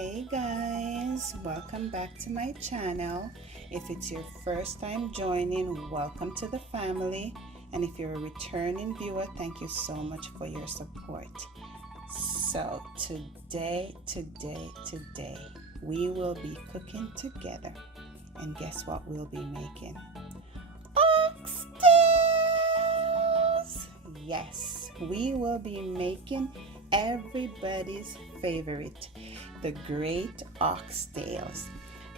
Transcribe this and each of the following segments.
Hey guys, welcome back to my channel. If it's your first time joining, welcome to the family, and if you're a returning viewer, thank you so much for your support. So today we will be cooking together, and guess what we'll be making? Oxtails! Yes, we will be making everybody's favorite, the great oxtails.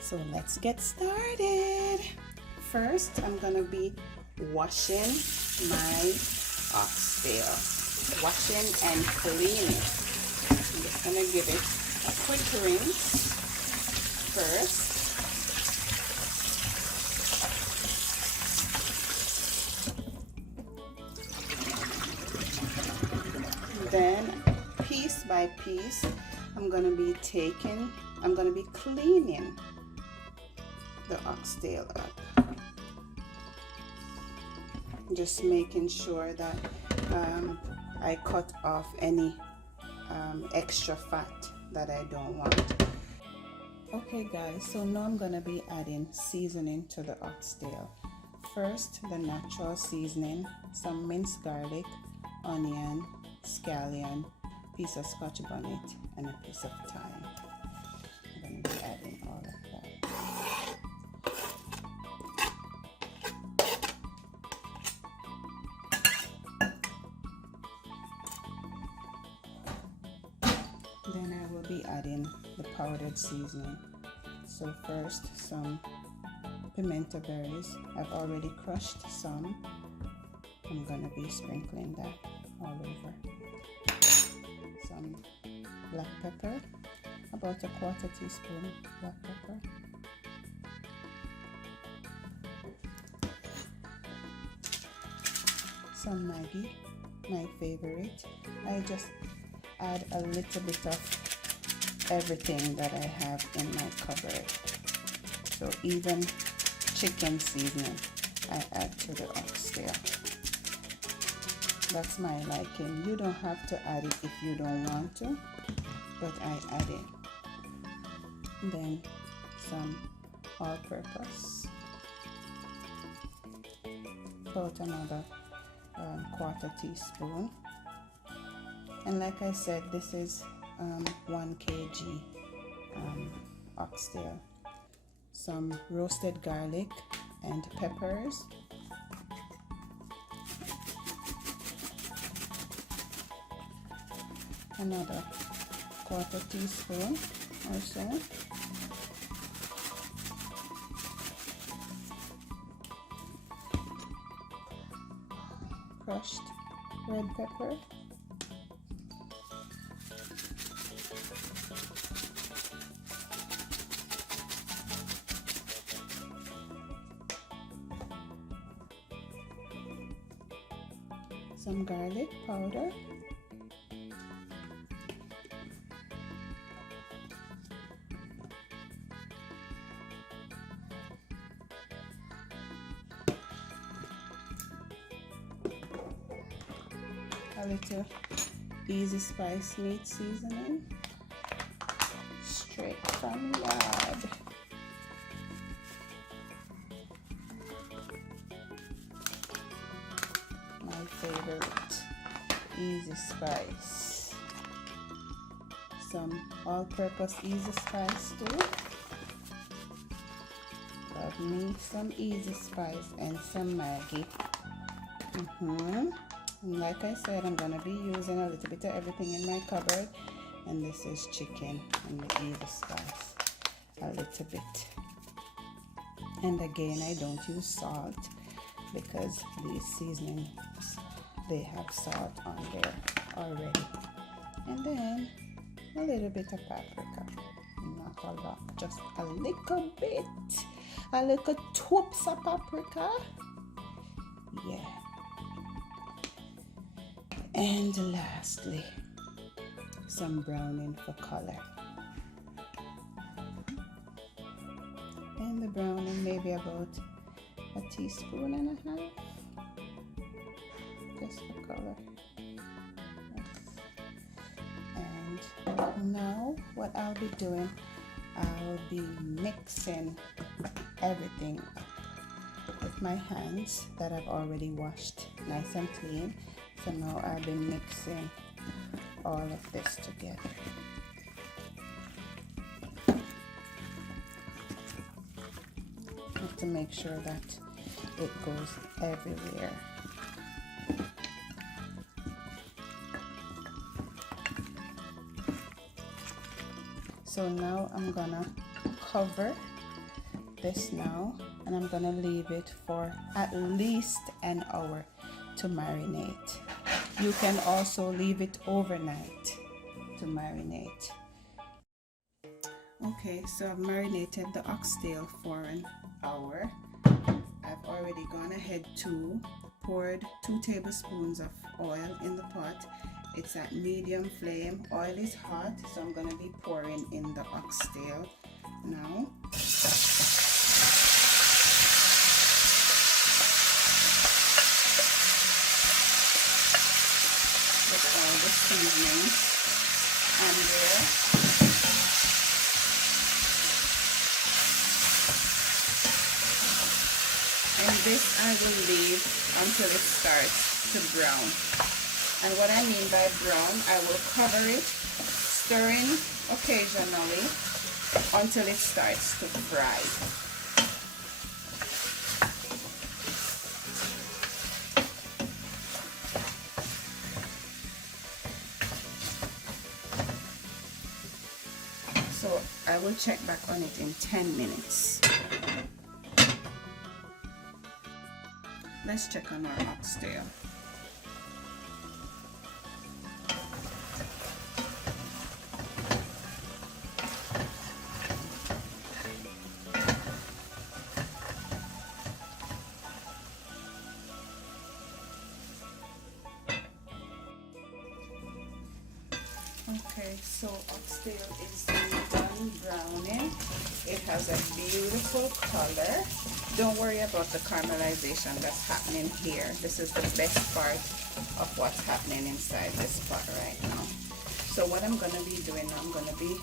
So let's get started. First, I'm gonna be washing my oxtail, washing and cleaning. I'm just gonna give it a quick rinse first. Then piece by piece, I'm going to be cleaning the oxtail up. Just making sure that I cut off any extra fat that I don't want. Okay guys, so now I'm going to be adding seasoning to the oxtail. First, the natural seasoning, some minced garlic, onion, scallion, piece of Scotch bonnet, and a piece of thyme. I'm going to be adding all of that. Then I will be adding the powdered seasoning. So first, some pimento berries. I've already crushed some. I'm going to be sprinkling that all over. Some black pepper, about a 1/4 teaspoon black pepper. Some Maggi, my favorite. I just add a little bit of everything that I have in my cupboard. So even chicken seasoning I add to the oxtail. That's my liking. You don't have to add it if you don't want to, but I add it. Then some all-purpose, about another 1/4 teaspoon. And like I said, this is 1 kg oxtail. Some roasted garlic and peppers. Another 1/4 teaspoon or so. Crushed red pepper. Some garlic powder. A little easy spice meat seasoning, straight from the yard. My favorite, easy spice. Some all-purpose easy spice too. Love me some easy spice and some Maggi. And like I said, I'm going to be using a little bit of everything in my cupboard. And this is chicken and the easy spice. A little bit. And again, I don't use salt because these seasonings, they have salt on there already. And then a little bit of paprika. Not a lot, just a little bit. A little twips of paprika. Yeah. And lastly, some browning for color. And the browning maybe about a teaspoon and a half, just for color. Yes. And Now what I'll be doing, I'll be mixing everything up with my hands that I've already washed nice and clean. So now I'll be mixing all of this together. Have to make sure that it goes everywhere. So now I'm gonna cover this now, and I'm gonna leave it for at least an hour to marinate. You can also leave it overnight to marinate. Okay, so I've marinated the oxtail for an hour. I've already gone ahead to poured 2 tablespoons of oil in the pot. It's at medium flame. Oil is hot, so I'm going to be pouring in the oxtail now. With all the seasonings and there. And this I will leave until it starts to brown. And what I mean by brown, I will cover it, stirring occasionally until it starts to fry. So I will check back on it in 10 minutes. Let's check on our oxtail. Okay, so oxtail is done browning. It has a beautiful color. Don't worry about the caramelization that's happening here. This is the best part of what's happening inside this pot right now. So what I'm going to be doing, I'm going to be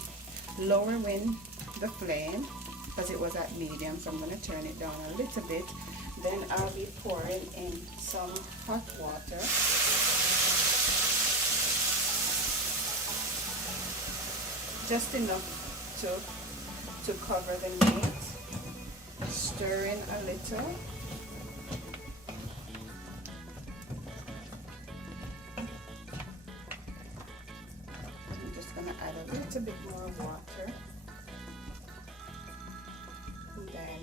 lowering the flame because it was at medium, so I'm going to turn it down a little bit. Then I'll be pouring in some hot water. Just enough to cover the meat, stirring a little. I'm just going to add a little bit more water. And then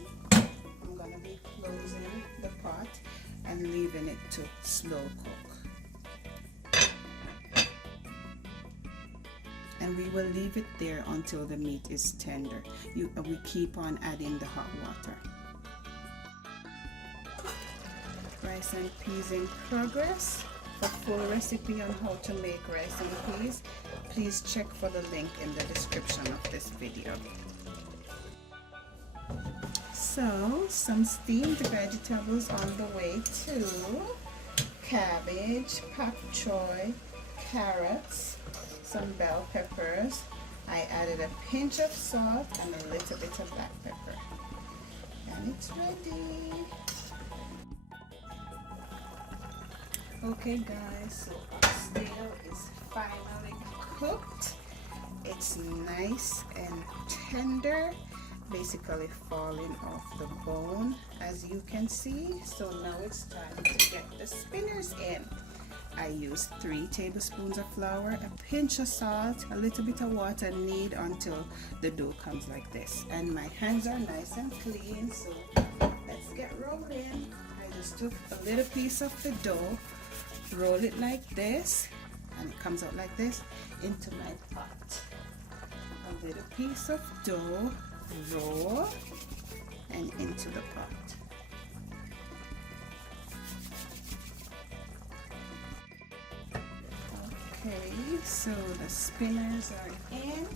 I'm going to be closing the pot and leaving it to slow cook. And we will leave it there until the meat is tender. We keep on adding the hot water. Rice and peas in progress. For full recipe on how to make rice and peas, please check for the link in the description of this video. So, some steamed vegetables on the way too. Cabbage, pak choy, carrots, some bell peppers. I added a pinch of salt and a little bit of black pepper. And it's ready. Okay guys, so oxtail is finally cooked. It's nice and tender, basically falling off the bone as you can see. So now it's time to get the spinners in. I used 3 tablespoons of flour, a pinch of salt, a little bit of water, knead until the dough comes like this. And my hands are nice and clean, so let's get rolling. I just took a little piece of the dough, roll it like this, and it comes out like this, into my pot. A little piece of dough, roll, and into the pot. Okay, so the spinners are in,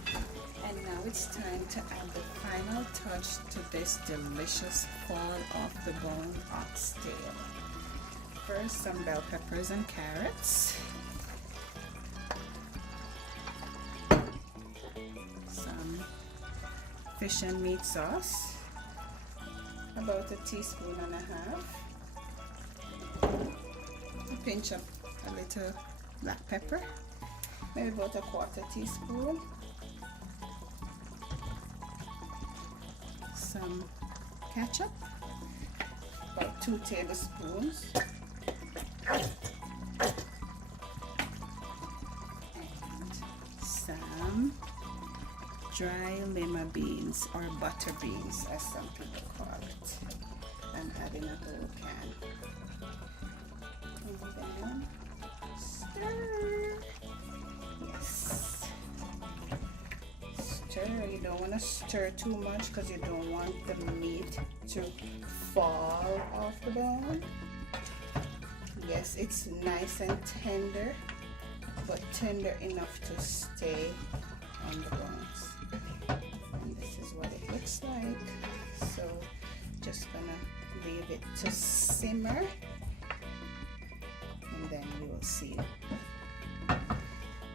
and now it's time to add the final touch to this delicious fall off the bone oxtail. First, some bell peppers and carrots. fish and meat sauce, about 1.5 teaspoons. A pinch of a little black pepper, maybe about 1/4 teaspoon. Some ketchup, about 2 tablespoons. And some dry lima beans, or butter beans as some people call it. I'm adding a whole can. And then stir. Yes. Stir. You don't want to stir too much because you don't want the meat to fall off the bone. Yes, it's nice and tender, but tender enough to stay on the bones. And this is what it looks like. So just gonna leave it to simmer, and then you will see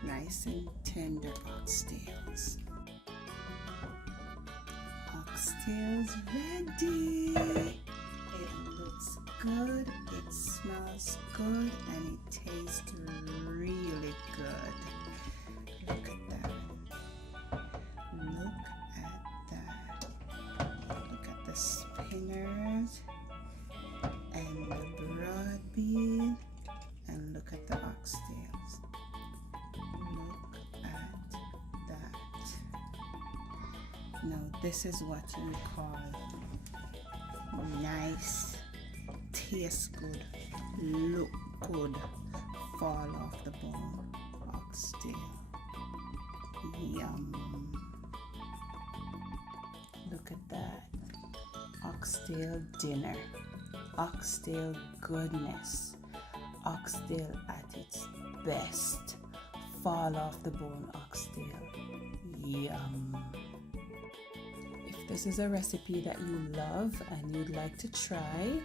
nice and tender oxtails. Oxtails ready. It looks good, it smells good, and it tastes really good. Look at that. Look at that. Look at the spinners and the broad bean, and look at the oxtails. Look at that. Now this is what we call nice, taste good, look good, fall off the bone oxtail. Yum. Look at that. Oxtail dinner, oxtail goodness, oxtail at its best, fall off the bone oxtail. Yum. If this is a recipe that you love and you'd like to try,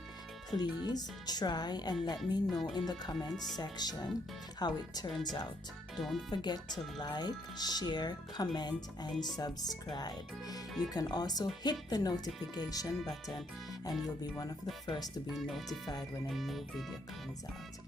please try and let me know in the comments section how it turns out. Don't forget to like, share, comment, and subscribe. You can also hit the notification button and you'll be one of the first to be notified when a new video comes out.